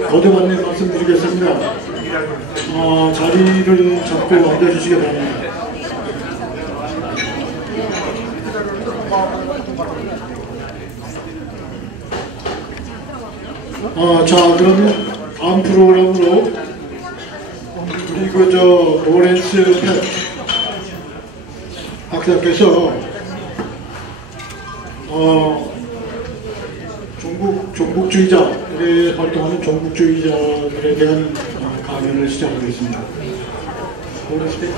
거듭 안내 말씀드리겠습니다. 자리를 잡고 앉아주시기 바랍니다. 자, 그러면 다음 프로그램으로 우리 로랜스팩 박사께서 종북주의자들에 활동하는 종북주의자들에 대한 강연을 시작하겠습니다. 로랜스팩.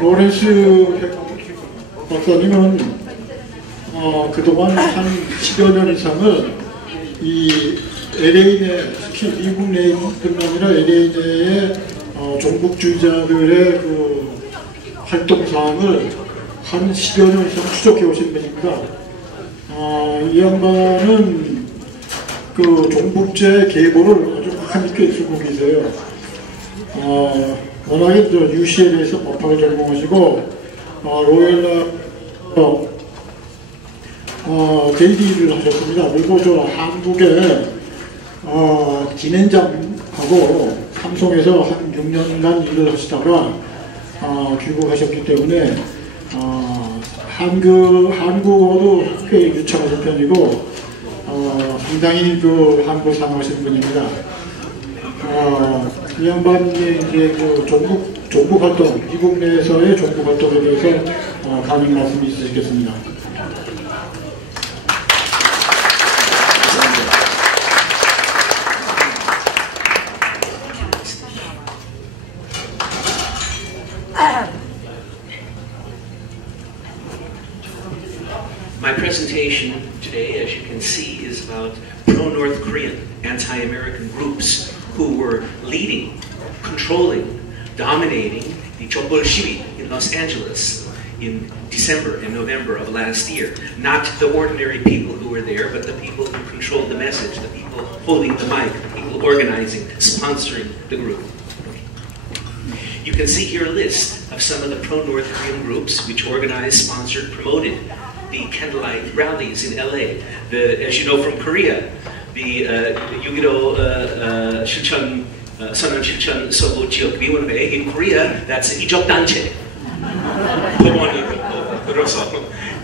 로랜스 박사님은 그동안 한 10여 년 이상을 이 LA 내, 특히 미국 내뿐만 아니라 LA 내의 종북주의자들의 그 활동사항을 한 10여 년 이상 추적해 오신 분입니다. 이 양반은 그 종북제 계보를 아주 강한 있게 쓰고 계세요. 워낙에 UCLA에서 법학을 전공하시고 로열라 JD를 하셨습니다. 그리고 한국의 진행장하고 삼성에서 한 6년간 일을 하시다가 귀국하셨기 때문에 한국어도 꽤 유창하신 편이고 상당히 한국을 사랑하시는 분입니다. 이 양반이 이제 종북 활동, 미국 내에서의 종북 활동에 대해서 강의 말씀이 있으시겠습니다. My presentation today, as you can see, is about pro-North Korean, anti-American groups who were leading, controlling, dominating the Chokbol Shiwi in Los Angeles in December and November of last year. Not the ordinary people who were there, but the people who controlled the message, the people holding the mic, the people organizing, sponsoring the group. You can see here a list of some of the pro-North Korean groups which organized, sponsored, promoted the candlelight rallies in LA. As you know from Korea, the 6.15 선언 실천 서부 지역 위원회 in Korea, that's 이적단체.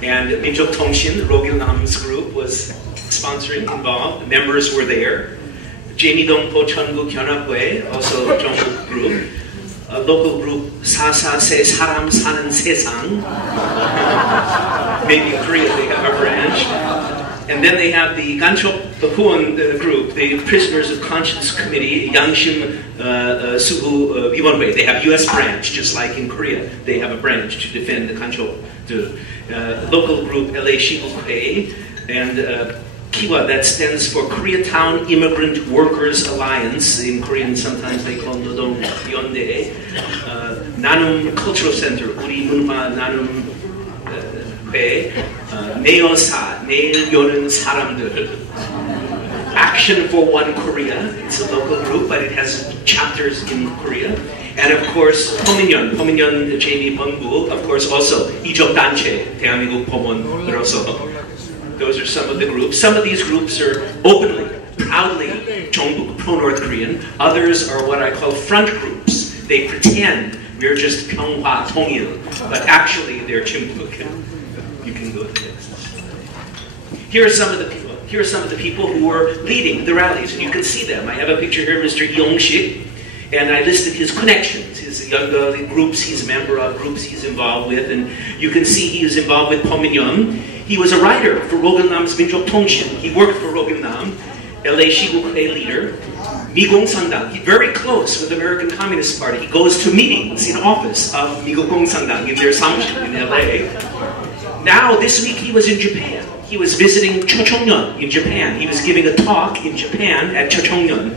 And 민족통신, Rogilnam's group was sponsoring, involved. Members were there. 제미동포 전국 연합회, also Jongbuk group. A local group, 사사세 사람 사는 세상. Maybe in Korea they have a branch. And then they have the Ganchok Huon group, the Prisoners of Conscience Committee, Yangshim Suhu Wiwonwe. They have U.S. branch, just like in Korea. They have a branch to defend the Ganchok. The local group, LA Shibukwe, and Kiwa, that stands for Koreatown Immigrant Workers Alliance. In Korean, sometimes they call Nodong Yonde. Nanum Cultural Center, Uri Munhwa Nanum 회, 내여사, 내일 여는 사람들. Action for One Korea. It's a local group, but it has chapters in Korea. And of course, 포민연 JB 본부, of course, also 이적단체, 대한민국 법원으로서. Those are some of the groups. Some of these groups are openly, proudly Jongbuk, pro-North Korean. Others are what I call front groups. They pretend we're just 평화 통일, but actually they're Chimbook. You can go to the next. Here are some of the people. Here are some of the people who were leading the rallies, and you can see them. I have a picture here of Mr. Yong-shik, and I listed his connections, his the groups he's a member of, groups he's involved with, and you can see he was involved with Pominyon. He was a writer for Rogilnam's 민족통신. He worked for Rogilnam, LA Shibukwe leader. 미공산당, he's very close with the American Communist Party. He goes to meetings in office of 미공산당 in their samuship in LA. Now, this week he was in Japan. He was visiting Chochongnyeon in Japan. He was giving a talk in Japan at Chochongnyeon.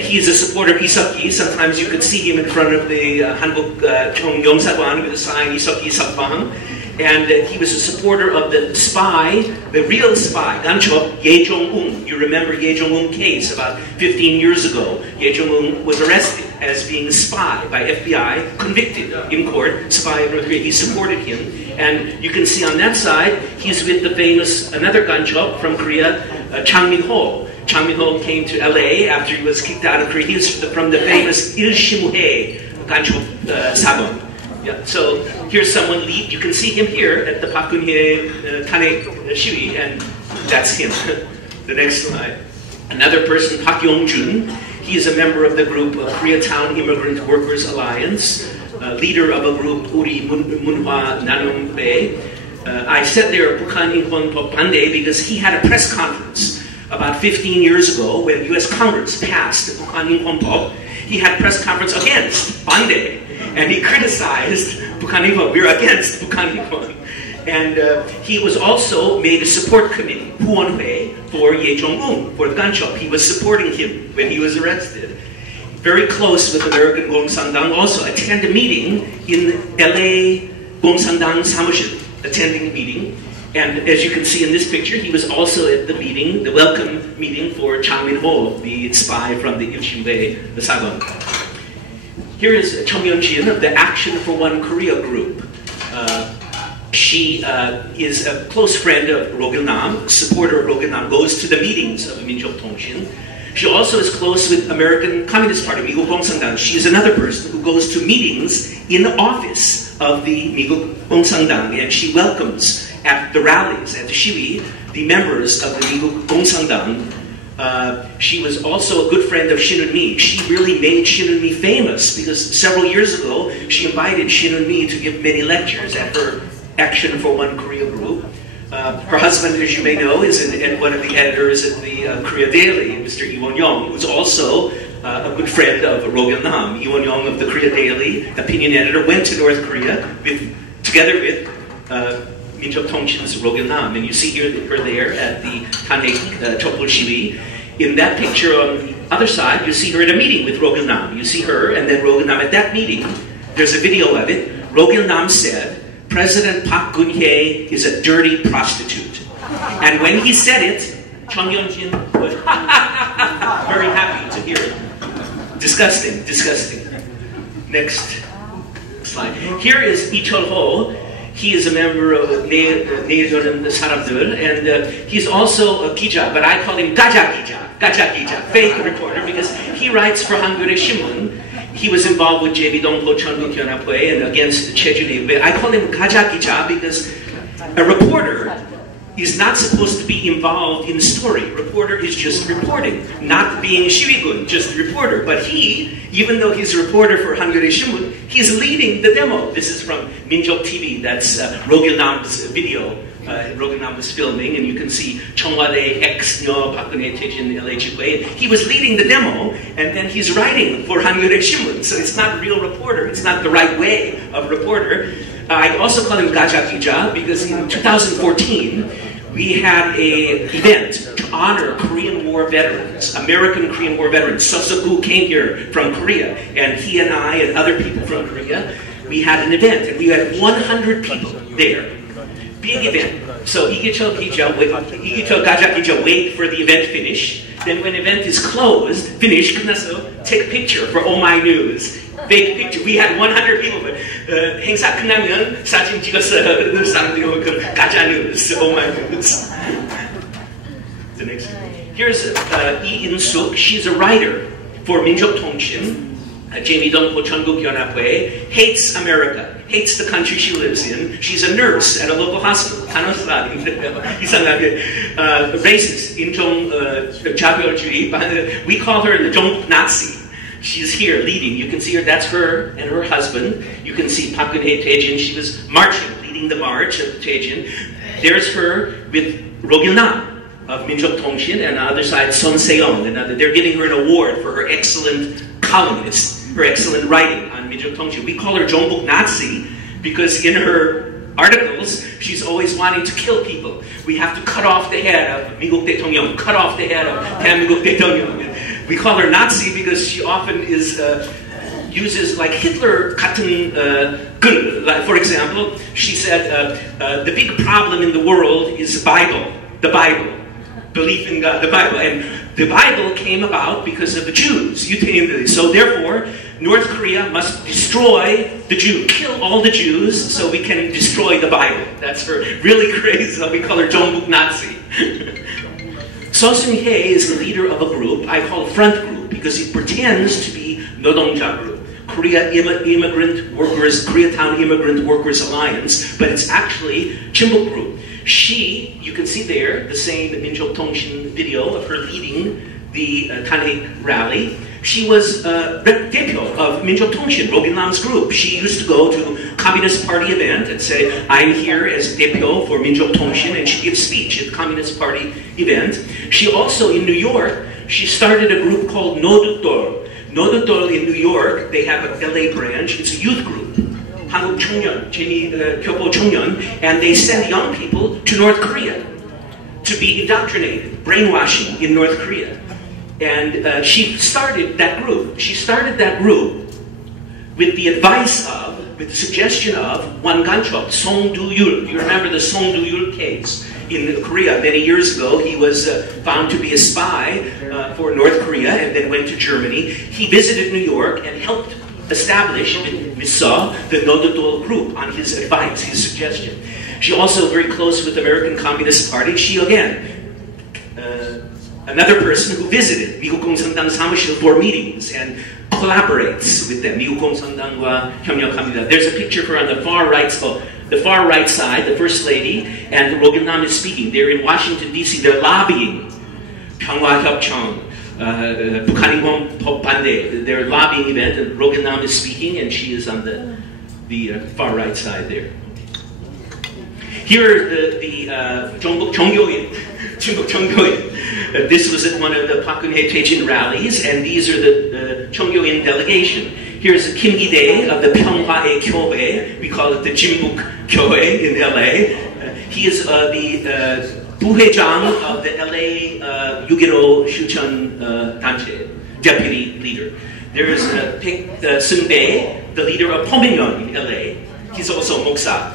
He's a supporter of Isokgi. Sometimes you could see him in front of the Hanbuk Yongsa관 with a sign, Isokgi Sakbang. And he was a supporter of the spy, the real spy, Ganchop Ye Jong-un. You remember Ye Jong-un case about 15 years ago. Ye Jong-un was arrested as being a spy by FBI, convicted in court, spy of North Korea. He supported him. And you can see on that side, he's with the famous, another Ganchop from Korea, Chang Min-ho. Chang Min-ho came to LA after he was kicked out of Korea. He was from the famous Il-Shimuhae Ganchop Sabon. Yeah, so here's someone lead. You can see him here at the Park Geun-hye Tanek Shiwi, and that's him. The next slide. Another person, Park Yong-jun. He is a member of the group Koreatown Immigrant Workers Alliance, leader of a group Uri Munhwa Nanumbe. I said there Bukhan Inkwon Pop Bande because he had a press conference about 15 years ago when U.S. Congress passed the Bukhan Inkwon Pop. He had a press conference against Bande. And he criticized Bukhan Inkwon. We're against Bukhan Inkwon. And he was also made a support committee, Puonhue, for Ye Jong-un, for the Ganchop. He was supporting him when he was arrested. Very close with American Gongsangbang, also attend a meeting in LA Gongsangbang Samushil, attending a meeting. And as you can see in this picture, he was also at the meeting, the welcome meeting for Chang Min-ho, the spy from the Il-Shimuhae, the Sabon. Here is Chung Yeon-jin of the Action for One Korea group. She is a close friend of Ro Gil-nam, supporter of Ro Gil-nam, goes to the meetings of Minjok Tongshin. She also is close with American Communist Party, Miguk Gongsangbang. She is another person who goes to meetings in the office of the Miguk Gongsangbang, and she welcomes at the rallies, at the Shiwi, the members of the Miguk Gongsangbang. She was also a good friend of Shin Eun-mi. She really made Shin Eun-mi famous because several years ago she invited Shin Eun-mi to give many lectures at her Action for One Korea group. Her husband, as you may know, is one of the editors at the Korea Daily, Mr. Lee Won-young, who's also a good friend of Ro Gil-nam. Lee Won-young of the Korea Daily, opinion editor, went to North Korea together with Minjok Tongshin's Ro Gil-nam, and you see her there at the Tanek Chokbul Shiwi. In that picture on the other side, you see her at a meeting with Ro Gil-nam. You see her and then Ro Gil-nam at that meeting. There's a video of it. Ro Gil-nam said, "President Park Geun-hye is a dirty prostitute." And when he said it, Chung Yeon-jin was very happy to hear it. Disgusting, disgusting. Next slide. Here is Lee Chol-ho. He is a member of Nejeo는 사람들, and he's also a 기자, but I call him 가짜 기자, fake reporter, because he writes for 한겨레 신문. He was involved with 제비동포 전국연합회 and against Chejuni. I call him 가짜 기자 because a reporter is not supposed to be involved in the story. Reporter is just reporting, not being 시위군, just a reporter. But he, even though he's a reporter for 한겨레 신문, he's leading the demo. This is from Minjok TV. That's Ro Gil-nam's video. Ro Gil-nam was filming, and you can see 청와대 X-녀 박근혜 퇴진 LHQA. He was leading the demo, and then he's writing for 한겨레 신문. So it's not a real reporter. It's not the right way of reporter. I also call him 가짜 기자 because in 2014, we had an event to honor Korean War veterans, American Korean War veterans. Seok-gu came here from Korea, and he and I and other people from Korea, we had an event, and we had 100 people there. Big event. So 이기철 가짜 기자 wait for the event finish. Then when event is closed, finished, 끝났어, take a picture for Oh My News. Big picture. We had 100 people, but 행사 끝나면 사진 찍었어요. 사람들이 그 가짜 뉴스, Oh My News. The next. Here's Lee In-suk. She's a writer for Minjok Tongshin. 제미동포 전국연합회, hates America, hates the country she lives in. She's a nurse at a local hospital. 간호사, 이상하게. Racist, 인종 차별주의. We call her the Jong Nazi. She's here leading. You can see her. That's her and her husband. You can see Park Geun-hye Taejin. She was marching, leading the march of Taejin. There's her with Ro Gil-nam of Minjok Tongshin, and on the other side, Son Se-young. They're giving her an award for her excellent columnist, her excellent writing on Minjok Tongshin. We call her Jongbuk Nazi because in her articles, she's always wanting to kill people. We have to cut off the head of Miguk Daetongyeong, cut off the head of Miguk Daetongyeong. We call her Nazi because she often uses like Hitler 같은 like for example, she said the big problem in the world is the Bible, belief in God, the Bible, and the Bible came about because of the Jews. So therefore, North Korea must destroy the Jews, kill all the Jews, so we can destroy the Bible. That's her really crazy. So we call her Jongbuk Nazi. So Seung-hae is the leader of a group I call Front Group because it pretends to be 노동자 Group, Koreatown Immigrant Workers Alliance, but it's actually Chimbuk Group. You can see there the same Minjok Tongshin video of her leading the Tanhaek rally. She was 대표 of Minjok Tongshin, Rogan Nam's group. She used to go to Communist Party event and say, I'm here as 대표 for Minjok Tongshin, and she gives speech at the Communist Party event. She also, in New York, she started a group called 노두돌. 노두돌 in New York, they have a LA branch. It's a youth group. 한국 청년, 교포 청년, and they send young people to North Korea to be indoctrinated, brainwashing in North Korea. And she started that group. She started that group with the advice of, with the suggestion of Wan Ganchok, Song Du-yul. You remember the Song Du-yul case in Korea many years ago. He was found to be a spy for North Korea and then went to Germany. He visited New York and helped establish with Seo the Nododol group on his advice, his suggestion. She also very close with the American Communist Party. She again, another person who visited 미국 공산당 사무실 for meetings and collaborates with them. 미국 공산당과 협력합니다. There's a picture of her on the far right side, the First Lady, and Rogan Nam is speaking. They're in Washington, D.C. They're lobbying 평화협정. 북한인권 법 반대. Their lobbying event, and Rogan Nam is speaking, and she is on the far right side there. Here are the Jongbuk Jongyoin. This was at one of the Park Geun-hye Taejin rallies, and these are the Jongyoin delegation. Here's Kim Ide of the Pyeonghwae Kyoe. We call it the Jimbuk Kyoe in LA. He is the 부회장 of the LA 6.15 Shucheon 단체, deputy leader. There's Seung-bae, the leader of Pominyeon in LA. He's also Moksa.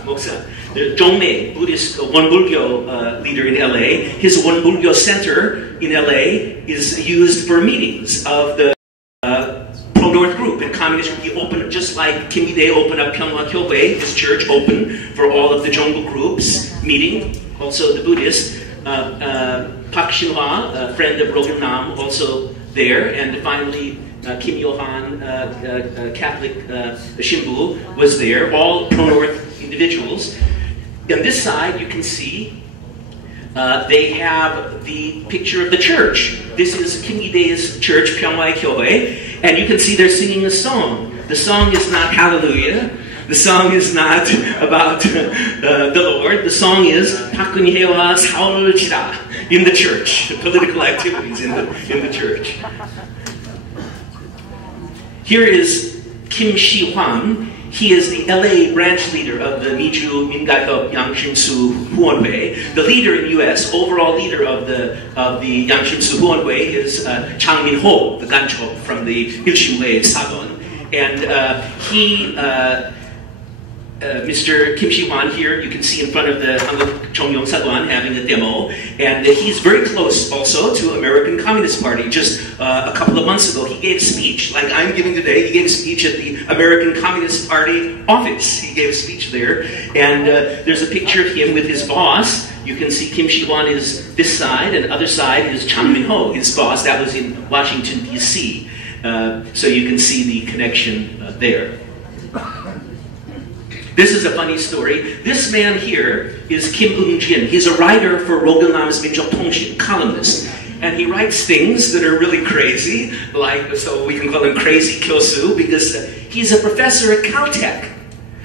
There's Jongmae, Buddhist Wonbulgyo leader in LA. His Wonbulgyo Center in LA is used for meetings of the pro-North group and communist group. He opened, just like Kim Il-dae opened up Pyeonghwa Kyobe, his church open for all of the Jongbuk groups meeting. Also the Buddhist, Park Shin-hwa, a friend of Rogan Nam, also there. And finally, Kim Yo-han, Catholic Shinbu, was there. All pro-North individuals. On this side, you can see they have the picture of the church. This is Kim Il-dae's church, Pyeonghwae Kyoe, and you can see they're singing a song. The song is not Hallelujah. The song is not about the Lord. The song is Park Geun-hye와 사활을 지라 in the church, political activities in the church. Here is Kim Shi-hwan. He is the LA branch leader of the Miju Mingahyop Yangshim-su Huonhui. The leader in U.S., overall leader of the Yangshim-su Huonhui is Chang Min-ho, the gancho from the Ilshimwei Sagon. And Mr. Kim Shi-hwan here, you can see in front of the Hanguk Chongyong Sagwan having a demo, and he's very close also to American Communist Party. Just a couple of months ago, he gave a speech, like I'm giving today. He gave a speech at the American Communist Party office. He gave a speech there, and there's a picture of him with his boss. You can see Kim Shi-hwan is this side, and the other side is Chang Min-ho, his boss. That was in Washington, D.C. So you can see the connection there. This is a funny story. This man here is Kim Eung-jin. He's a writer for Rogan Nam's Minjok Tongshin, columnist. And he writes things that are really crazy, like, so we can call him Crazy Kyosu, because he's a professor at Caltech,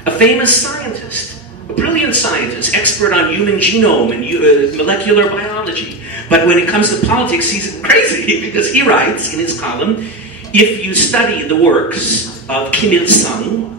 a famous scientist, a brilliant scientist, expert on human genome and molecular biology. But when it comes to politics, he's crazy, because he writes in his column, if you study the works of Kim Il-sung,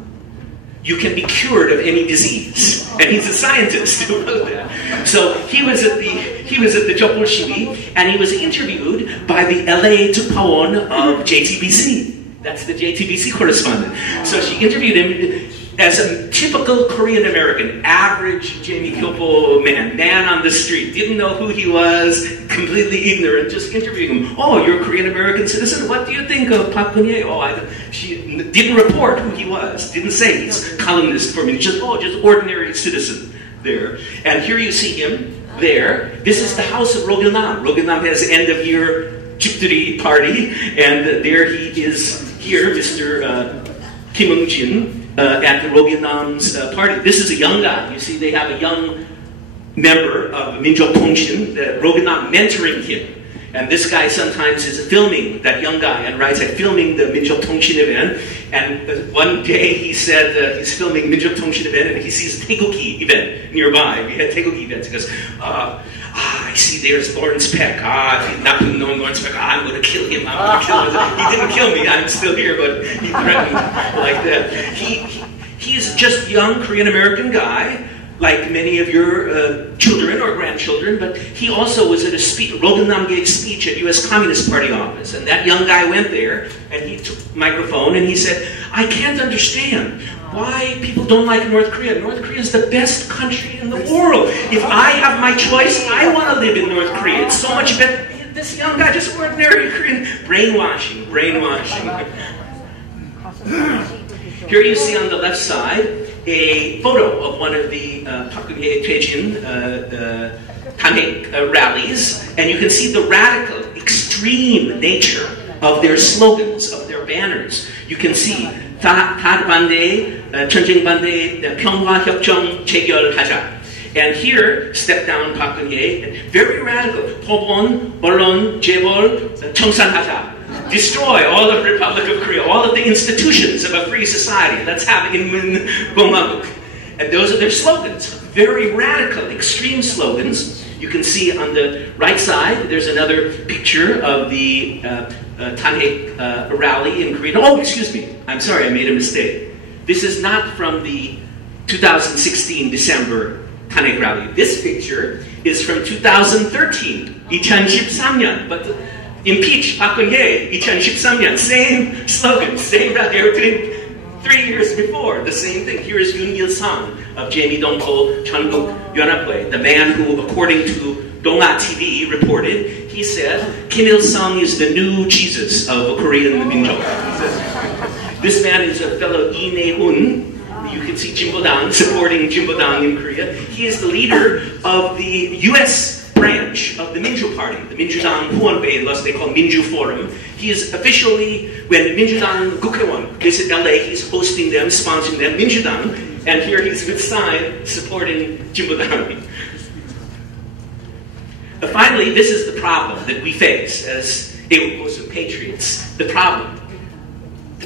you can be cured of any disease. And he's a scientist who wrote that. So he was at the Jokbul Shiwi, and he was interviewed by the LA Tukpawon of JTBC. That's the JTBC correspondent. So she interviewed him as a typical Korean American, average Jamie Kyopo man on the street, didn't know who he was, completely ignorant, just interviewing him. Oh, you're a Korean American citizen? What do you think of Park Geun-hye? Oh, she didn't report who he was, didn't say he's columnist for me, just ordinary citizen there. And here you see him there. This is the house of Ro Gyun-nam. Ro Gyun-nam has end of year Jukduri party, and there he is here, Mr. Kim Eung-jin. At the Ro Gyun-nam's party. This is a young guy. You see, they have a young member of Minjok Tongshin, the Ro Gyun-nam mentoring him. And this guy sometimes is filming, that young guy, and writes like filming the Minjok Tongshin event. And one day he said he's filming Minjok Tongshin event, and he sees a Taegoki event nearby. We had Taegoki events. He goes, I see there's Lorenspek. If he's not known Lorenspek, I'm going to kill him. I'm going to kill him. He didn't kill me. I'm still here, but he threatened like that. He's just a young Korean-American guy, like many of your children or grandchildren, but he also was at a speech, Ro Gyun-nam gave speech at U.S. Communist Party office, and that young guy went there, and he took the microphone, and he said, I can't understand why people don't like North Korea. North Korea is the best country in the world. If I have my choice, I want to live in North Korea. It's so much better. This young guy, just ordinary Korean, brainwashing. Here you see on the left side a photo of one of the Park Geun-hye Taejin Tanhaek rallies, and you can see the radical, extreme nature of their slogans, of their banners. You can see 다 반대, 전쟁 반대, 평화 협정 체결하자. And here, step down Park Geun-hye, very radical. 법원, 언론, 재벌, 청산하자. Destroy all of the Republic of Korea, all of the institutions of a free society. Let's have Inmun Gongmabuk. And those are their slogans. Very radical, extreme slogans. You can see on the right side, there's another picture of the Tanhaek rally in Korea. Oh, excuse me. I'm sorry, I made a mistake. This is not from the 2016 December Tanhaek rally. This picture is from 2013, 2013년. But impeach Park Geun-hye, 2013년. Same slogan, same rally. They were doing 3 years before, the same thing. Here is Yoon Il-sung of Jamie Dongpo Chonbuk Yonapwe, the man who, according to Donga TV, reported, he said, Kim Il-sung is the new Jesus of Korean Minjok. This man is a fellow Lee Ne-hun. You can see Jimbodang supporting Jimbodang in Korea. He is the leader of the U.S. branch of the Minju Party, the Minjudang Huonbae, thus they call Minju Forum. He is officially, when the Minjudang Gukhaewon visit LA, he's hosting them, sponsoring them, Minjudang, and here he's with sign supporting Jimbodang. But finally, this is the problem that we face as Daewoo patriots. The problem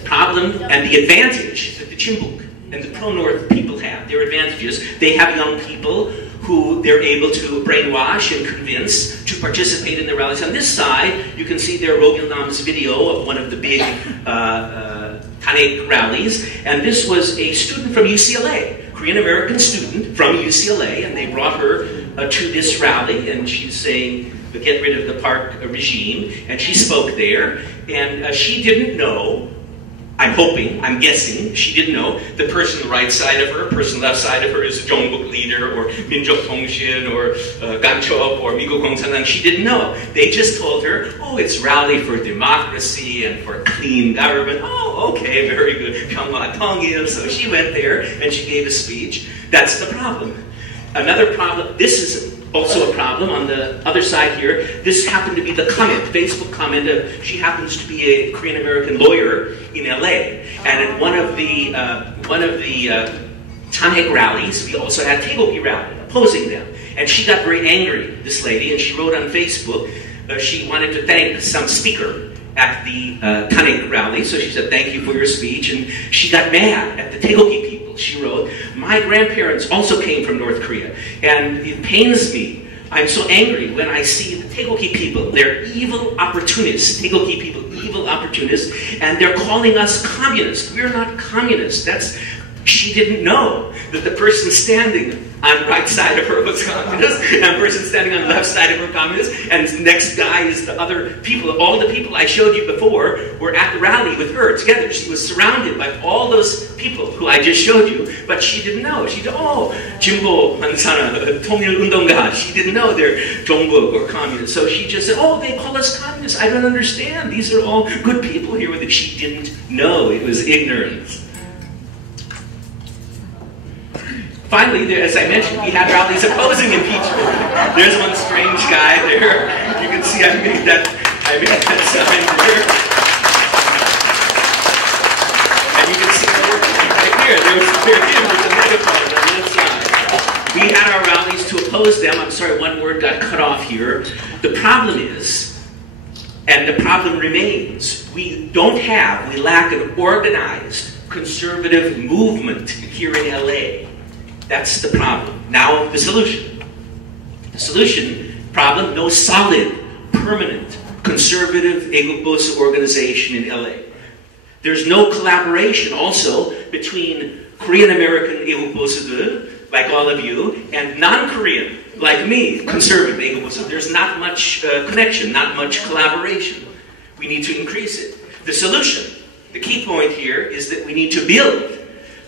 and the advantage that the Jimbuk and the pro-North people have. Their advantages, they have young people who they're able to brainwash and convince to participate in the rallies. On this side, you can see there Ro Gyun-nam's video of one of the big Tanhaek rallies. And this was a student from UCLA, Korean-American student from UCLA, and they brought her to this rally, and she's saying, get rid of the Park regime, and she spoke there, and she didn't know, I'm hoping, I'm guessing, she didn't know the person on the right side of her, person left side of her is a Jongbuk leader, or Minjok Tongshin, or Ganchop, or Migo Gongsanang. She didn't know. They just told her, oh, it's rally for democracy and for clean government. Oh, okay, very good. Pyonghwa Tongil. So she went there and she gave a speech. That's the problem. Another problem, this is also a problem on the other side here. This happened to be the comment, Facebook comment of, she happens to be a Korean American lawyer in LA. And at one of the Tanhaek rallies, we also had Taegoki rally opposing them. And she got very angry, this lady, and she wrote on Facebook, she wanted to thank some speaker at the Tanhaek rally. So she said, thank you for your speech. And she got mad at the Taegoki people. She wrote, my grandparents also came from North Korea, and it pains me. I'm so angry when I see the Taegoki people. They're evil opportunists. Taegoki people, evil opportunists, and they're calling us communists. We're not communists. That's She didn't know that the person standing on the right side of her was communist, and the person standing on the left side of her communist, and the next guy is the other people. All the people I showed you before were at the rally with her together. She was surrounded by all those people who I just showed you, but she didn't know. She did, oh, 진보 한사람, 통일운동가. She didn't know they're 종북 or communist. So she just said, oh, they call us communists. I don't understand. These are all good people here with it. She didn't know. It was ignorance. Finally, as I mentioned, we had rallies opposing impeachment. There's one strange guy there. You can see I made that sign here. And you can see right here, there's a megaphone on this side. We had our rallies to oppose them. I'm sorry, one word got cut off here. The problem is, and the problem remains, we lack an organized conservative movement here in LA. That's the problem. Now, the solution. The solution, problem, no solid, permanent, conservative 애국보수 organization in LA. There's no collaboration also between Korean-American 애국보수들, like all of you, and non-Korean, like me, conservative 애국보수. There's not much connection, not much collaboration. We need to increase it. The solution, the key point here, is that we need to build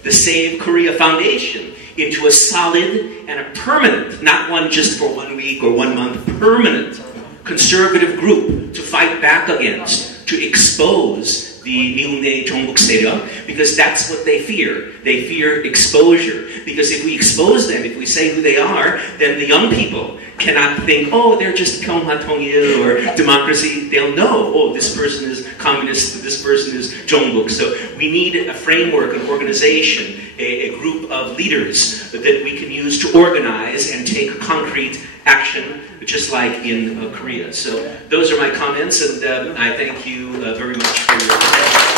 the Save Korea Foundation into a solid and a permanent, not one just for 1 week or 1 month, permanent conservative group to fight back against, to expose the 미국 내 종북 세력, because that's what they fear. They fear exposure. Because if we expose them, if we say who they are, then the young people cannot think, oh, they're just 평화통일 or democracy. They'll know, oh, this person is communist, this person is 종북. So we need a framework, an organization, a group of leaders that we can use to organize and take concrete action, just like in Korea. So those are my comments, and I thank you very much for your attention.